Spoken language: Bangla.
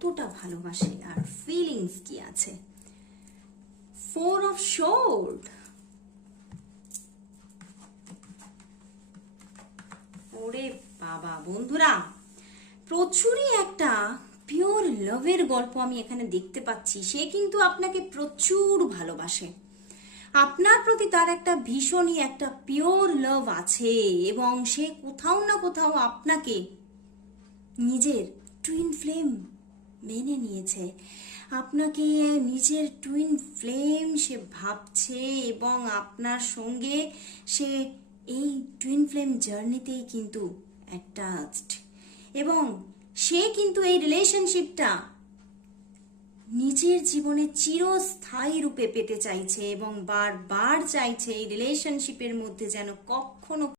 কতটা ভালোবাসে আর ফিলিংস কি আছে। 4 অফ সোর্ড, ওরে বাবা বন্ধুরা, প্রচুরই একটা পিওর লাভের গল্প আমি এখানে দেখতে পাচ্ছি। সে কিন্তু আপনাকে প্রচুর ভালোবাসে, আপনার প্রতি তার একটা ভীষণই একটা পিওর লাভ আছে, এবং সে কোথাও না কোথাও আপনাকে নিজের টুইন ফ্লেম মেনে নিয়েছে। আপনাকে নিজের টুইন ফ্লেম সে ভাবছে, এবং আপনার সঙ্গে সে এই টুইন ফ্লেম জার্নিতেই কিন্তু অ্যাটাচড, এবং সে কিন্তু এই রিলেশনশিপটা নিজের জীবনে চিরস্থায়ী রূপে পেতে চাইছে, এবং বারবার চাইছে এই রিলেশনশিপের মধ্যে যেন কখনো